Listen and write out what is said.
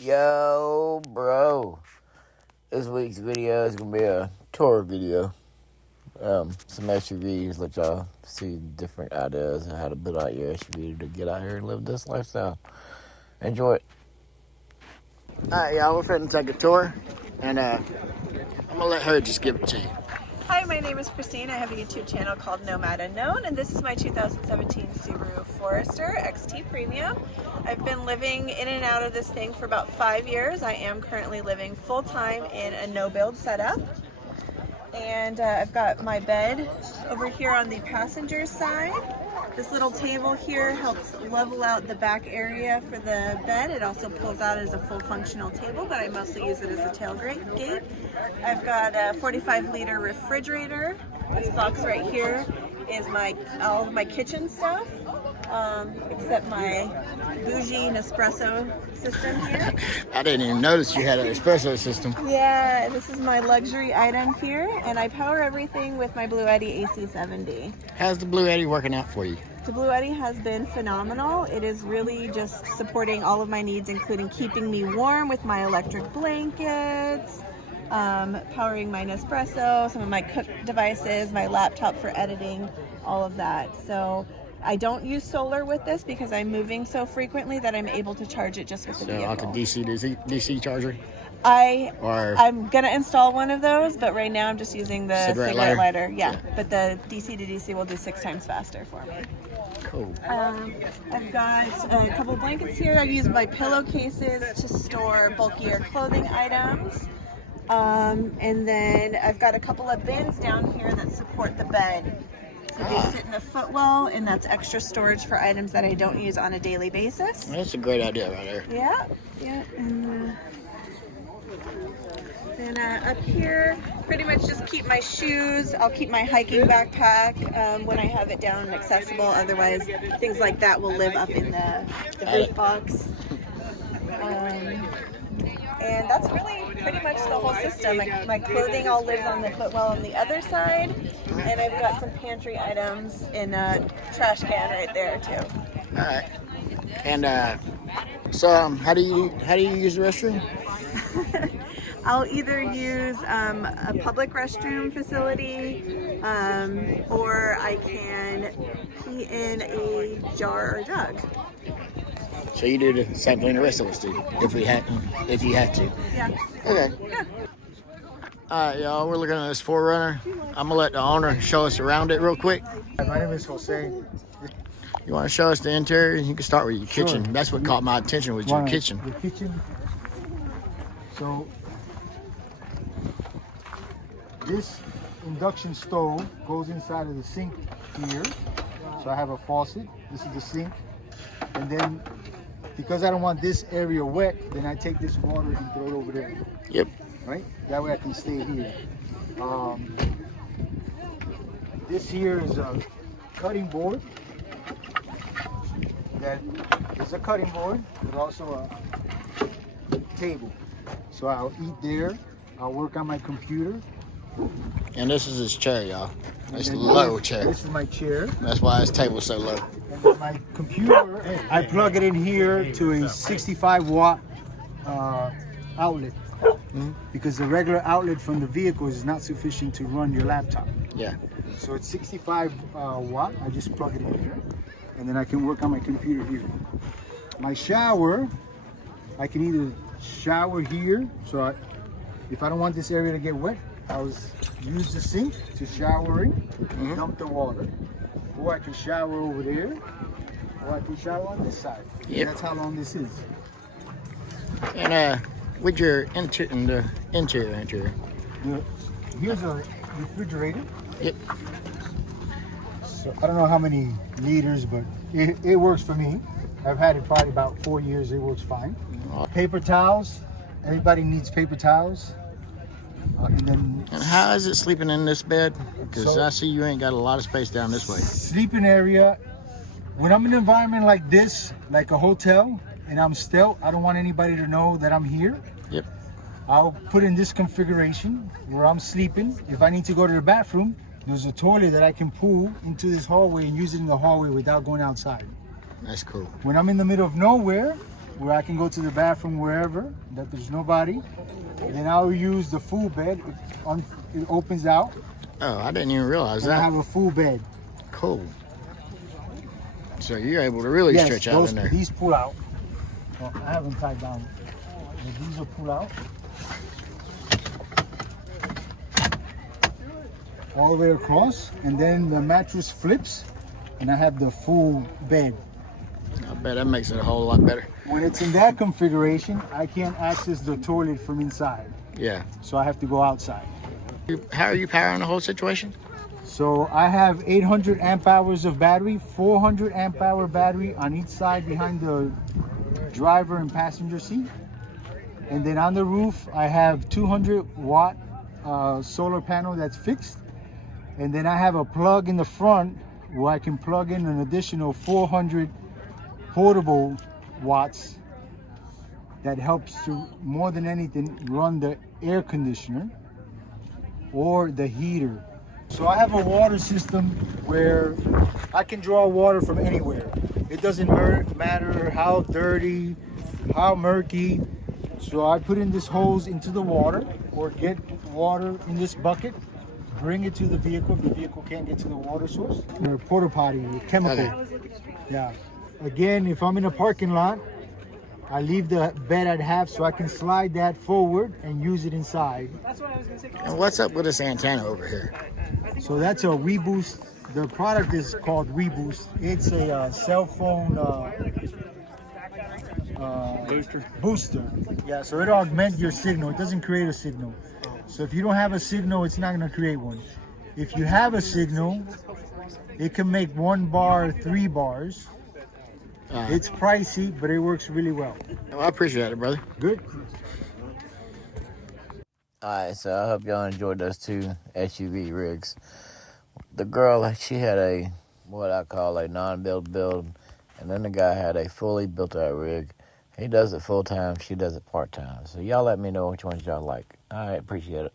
Yo, bro. This week's video is going to be a tour video. Some SUVs, let y'all see different ideas on how to build out your SUV to get out here and live this lifestyle. Enjoy it. Alright, y'all, we're finna take a tour, and I'm going to let her just give it to you. Hi, my name is Christine. I have a YouTube channel called Nomad Unknown, and this is my 2017 Subaru Forester XT Premium. I've been living in and out of this thing for about 5 years. I am currently living full-time in a no-build setup. And I've got my bed over here on the passenger side. This little table here helps level out the back area for the bed. It also pulls out as a full functional table, but I mostly use it as a tailgate gate. I've got a 45-liter refrigerator. This box right here is all of my kitchen stuff, except my bougie Nespresso system here. I didn't even notice you had an espresso system. Yeah, this is my luxury item here, and I power everything with my Blue Eddy AC70. How's the Blue Eddy working out for you? The Blue Eddy has been phenomenal. It is really just supporting all of my needs, including keeping me warm with my electric blankets, powering my Nespresso, some of my cook devices, my laptop for editing, all of that. So I don't use solar with this because I'm moving so frequently that I'm able to charge it just with the vehicle. So, DC charger? I'm going to install one of those, but right now I'm just using the cigarette lighter. Yeah, but the DC to DC will do 6 times faster for me. Cool. I've got a couple of blankets here. I use my pillowcases to store bulkier clothing items. And then I've got a couple of bins down here that support the bed. So they sit in the footwell, and that's extra storage for items that I don't use on a daily basis. That's a great idea right there. Yeah. And then up here, pretty much just keep my shoes. I'll keep my hiking backpack when I have it down and accessible. Otherwise, things like that will live up in the roof box. And that's really pretty much the whole system. My clothing all lives on the footwell on the other side, and I've got some pantry items in a trash can right there too. All right. And so how do you use the restroom? I'll either use a public restroom facility, or I can pee in a jar or jug. So you do the same thing the rest of us do, if you have to. Yeah. Okay. Yeah. All right, y'all, we're looking at this 4Runner. I'm gonna let the owner show us around it real quick. My name is Jose. You want to show us the interior? You can start with your kitchen. Sure. That's what caught my attention was your kitchen. The kitchen. So this induction stove goes inside of the sink here. So I have a faucet. This is the sink. And then, because I don't want this area wet, then I take this water and throw it over there. Yep. Right? That way I can stay here. This here is a cutting board. That is a cutting board, but also a table. So I'll eat there. I'll work on my computer. And this is his chair, y'all. It's a low chair. This is my chair. That's why his table's so low. And then my computer, I plug it in here to a 65-watt outlet. Because the regular outlet from the vehicle is not sufficient to run your laptop. Yeah. So it's 65 watt. I just plug it in here, and then I can work on my computer here. My shower, I can either shower here. So if I don't want this area to get wet, I'll use the sink to shower in, dump the water. Or I can shower over there, or I can shower on this side. Yep. That's how long this is. And with your interior. Here's a refrigerator. Yep. So I don't know how many liters, but it works for me. I've had it probably about 4 years. It works fine. Paper towels. Everybody needs paper towels. And how is it sleeping in this bed? Because I see you ain't got a lot of space down this way. Sleeping area. When I'm in an environment like this, like a hotel, and I'm still, I don't want anybody to know that I'm here. Yep. I'll put in this configuration where I'm sleeping. If I need to go to the bathroom, there's a toilet that I can pull into this hallway and use it in the hallway without going outside. That's cool. When I'm in the middle of nowhere, where I can go to the bathroom wherever that there's nobody. Then I'll use the full bed. It opens out. Oh, I didn't even realize And that. I have a full bed. Cool. So you're able to really stretch out in there. These pull out. Well, I have them tied down. But these will pull out. All the way across. And then the mattress flips. And I have the full bed. I bet that makes it a whole lot better. When it's in that configuration, I can't access the toilet from inside. Yeah. So I have to go outside. How are you powering the whole situation? So I have 800 amp hours of battery, 400 amp hour battery on each side behind the driver and passenger seat. And then on the roof, I have 200 watt solar panel that's fixed. And then I have a plug in the front where I can plug in an additional 400 portable watts that helps to, more than anything, run the air conditioner or the heater. So I have a water system where I can draw water from anywhere. It doesn't matter how dirty, how murky. So I put in this hose into the water or get water in this bucket, bring it to the vehicle if the vehicle can't get to the water source. Or porta potty, chemical. Okay. Yeah. Again, if I'm in a parking lot, I leave the bed at half so I can slide that forward and use it inside. And what's up with this antenna over here? So that's a Reboost. The product is called Reboost. It's a cell phone booster. Yeah, so it'll augment your signal. It doesn't create a signal. So if you don't have a signal, it's not going to create one. If you have a signal, it can make 1 bar 3 bars. It's pricey, but it works really well. Well, I appreciate it, brother. Good. Alright, so I hope y'all enjoyed those 2 SUV rigs. The girl, she had a, what I call a non-build build, and then the guy had a fully built-out rig. He does it full-time, she does it part-time. So y'all let me know which ones y'all like. Alright, appreciate it.